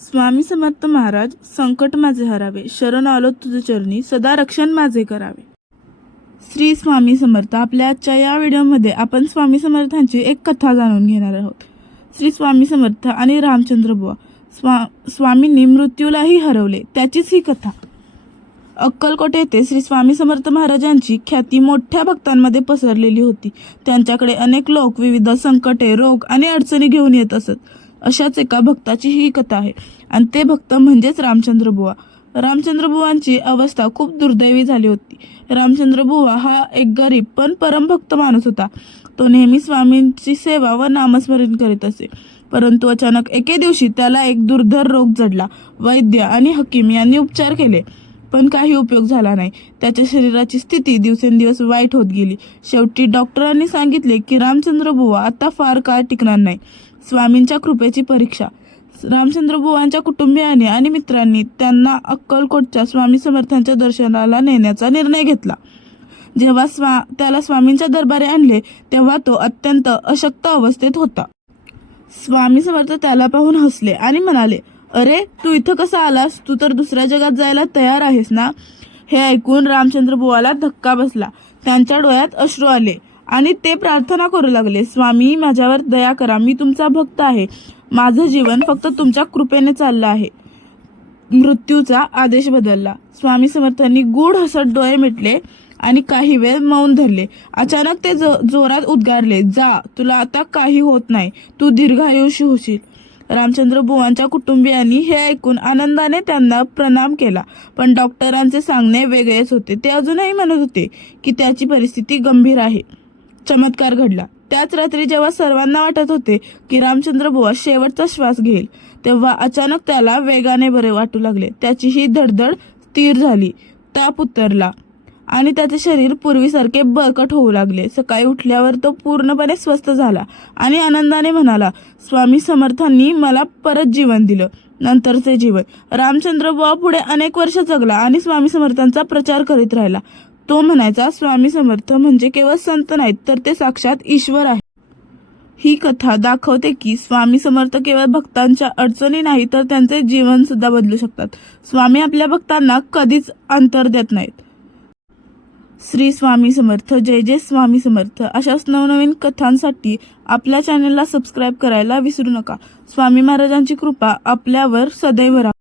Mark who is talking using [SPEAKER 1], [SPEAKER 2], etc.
[SPEAKER 1] स्वामी समर्थ महाराज संकट माझे हरावे. शरण आलो तुझे चरणी सदा रक्षण माझे करावे. श्री स्वामी समर्थ आपल्या आजच्या या व्हिडिओमध्ये आपण स्वामी समर्थांची एक कथा जाणून घेणार आहोत. श्री स्वामी समर्थ आणि रामचंद्र बुवा स्वा स्वामींनी मृत्यूलाही हरवले त्याचीच ही कथा. अक्कलकोट येथे श्री स्वामी समर्थ महाराजांची ख्याती मोठ्या भक्तांमध्ये पसरलेली होती. त्यांच्याकडे अनेक लोक विविध संकटे रोग आणि अडचणी घेऊन येत असत. अशाच एका भक्ताची ही कथा आहे. आणि ते भक्त म्हणजेच रामचंद्र बुवा. रामचंद्र बुवांची अवस्था खूप दुर्दैवी झाली होती. रामचंद्र बुवा हा एक गरीब पण परमभक्त माणूस होता. तो नेहमी स्वामींची सेवा व नामस्मरण करीत असे. परंतु अचानक एके दिवशी त्याला एक दुर्धर रोग जडला. वैद्य आणि हकीम यांनी उपचार केले. पण काही उपयोग झाला नाही. त्याच्या शरीराची स्थिती दिवसेंदिवस वाईट होत गेली. शेवटी डॉक्टरांनी सांगितले की रामचंद्र बुवा आता फार काळ टिकणार नाही. स्वामींच्या कृपेची परीक्षा. रामचंद्र बुवांच्या कुटुंबियांनी आणि मित्रांनी त्यांना अक्कलकोटच्या स्वामी समर्थांच्या दर्शनाला नेण्याचा निर्णय घेतला. जेव्हा स्वा त्याला स्वामींच्या दरबारी आणले तेव्हा तो अत्यंत अशक्त अवस्थेत होता. स्वामी समर्थ त्याला पाहून हसले आणि म्हणाले अरे तू इथं कसा आलास? तू तर दुसऱ्या जगात जायला तयार आहेस ना? हे ऐकून रामचंद्र बुवाला धक्का बसला. त्यांच्या डोळ्यात अश्रू आले आणि ते प्रार्थना करू लागले स्वामी माझ्यावर दया करा मी तुमचा भक्त आहे. माझं जीवन फक्त तुमच्या कृपेने चाललं आहे. मृत्यूचा आदेश बदलला. स्वामी समर्थांनी गूढ हसत डोळे मिटले आणि काही वेळ मौन धरले. अचानक ते जो- जोरात उद्गारले जा तुला आता काही होत नाही. तू दीर्घायुषी होशील. रामचंद्र बुवांच्या कुटुंबियांनी हे ऐकून आनंदाने त्यांना प्रणाम केला. पण डॉक्टरांचे सांगणे वेगळेच होते. ते अजूनही म्हणत होते की त्याची परिस्थिती गंभीर आहे. चमत्कार घडला. त्याच रात्री जेव्हा सर्वांना वाटत होते की रामचंद्र बुवा शेवटचा श्वास घेईल तेव्हा अचानक त्याला वेगाने बरे वाटू लागले. त्याची ही धडधड स्थिर झाली. ताप उतरला. आणि त्याचे शरीर पूर्वीसारखे बळकट होऊ लागले. सकाळी उठल्यावर तो पूर्णपणे स्वस्थ झाला आणि आनंदाने म्हणाला स्वामी समर्थांनी मला परत जीवन दिलं नंतरचे जीवन. रामचंद्र बुवा पुढे अनेक वर्ष जगला आणि स्वामी समर्थांचा प्रचार करीत राहिला. तो म्हणायचा स्वामी समर्थ म्हणजे केवळ संत नाहीत तर ते साक्षात ईश्वर आहे ही कथा दाखवते की स्वामी समर्थ केवळ भक्तांच्या अडचणी नाही तर त्यांचे जीवन सुद्धा बदलू शकतात. स्वामी आपल्या भक्तांना कधीच अंतर देत नाहीत. श्री स्वामी समर्थ जय जय स्वामी समर्थ. अशाच नवनवीन कथांसाठी आपल्या चॅनलला सबस्क्राईब करायला विसरू नका. स्वामी महाराजांची कृपा आपल्यावर सदैव राहा.